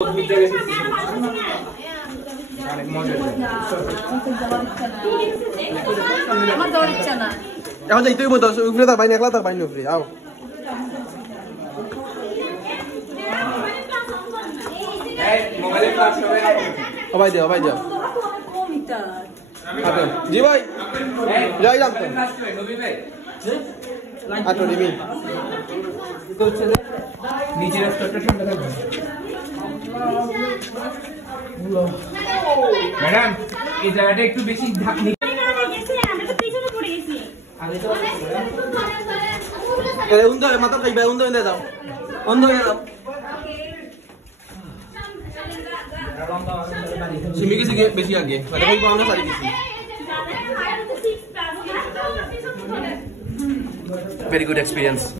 এখন যাই তুই মতো উপরে তার বাইন একলা তার বাইন উপরে আও ভাই দিও জি ভাই যাই রাখতো আটো নিবি নিচের স্তরটা ঠান্ডা থাকবে ম্যাডাম এই জায়গাটা একটু বেশি ঢাকনি উন্দো মাথা খাইবা উন্দো এনে দাও অন্ধ হয়ে দাও সিমি গেছে বেশি আগে মানে কই পাওনা সারি গেছি very good experience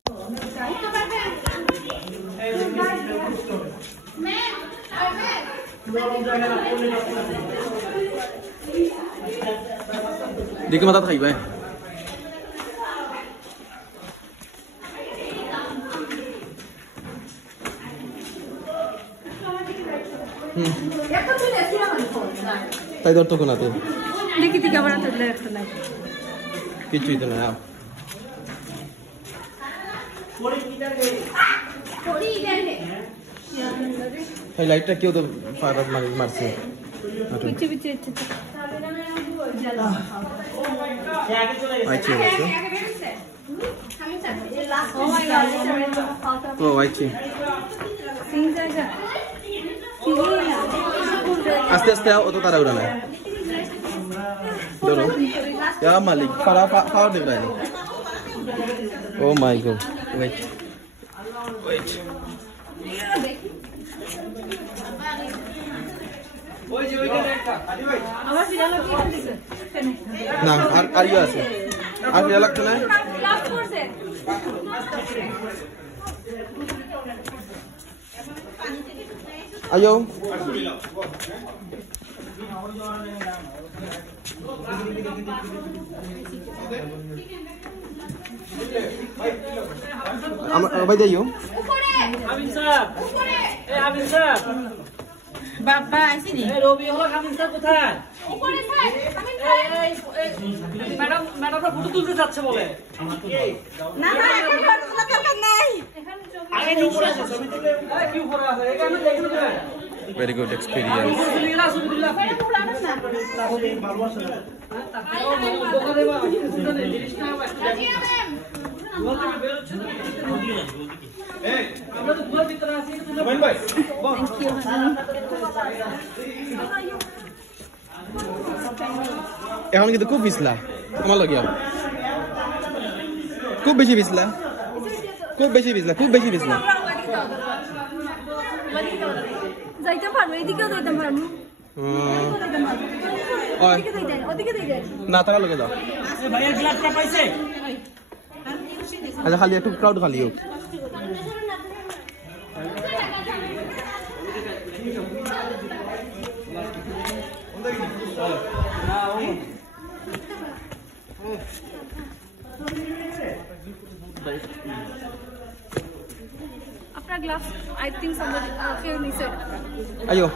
देखो मत खाई भाई তাই দর তো কোনাতে দেখি তুই কেমন আছে লাগছে না কিছুই তো না এই লাইটটা কেউ তো ফায়ার মারছে পিছে পিছে আইছে ও আইছে আস্তে আস্তে অত তারা উড়া নাই ধরো ইয়া মালিক পাওয়ার দেব রাই ও মাই গড ওয়েট ওই যে ওইখানে একটা আদি ভাই আমার ফিরালো কি হইছে না আর ইয়া আছে আর ফিরা লাগতো না লাস্ট করছে আয়ো ভাই যাইও আমিন সাহেব এই আমিন সাহেব বাবা আইছিনি রবি হলো আমিন সাহেব কোথায় উপরে স্যার ম্যাডাম ম্যাডামরা ফটো তুলতে যাচ্ছে বলে না না এখন ফটো তোলা দরকার নাই আগে উপরে আছে ছবি তুলে কি উপরে আছে এখানে দেখুন very good experience এখন কিন্তু খুব পিছলা তোমার লাগিয়া খুব বেশি পিছলা যাইতে পারবো এদিকেও যাইতে পারবো না তারা লগে যাও ভাইয়ের গ্লাসটা পাইছে আচ্ছা খালি একটু ক্রাউড খালি হোক আপনার glass I think somebody few needs it ayo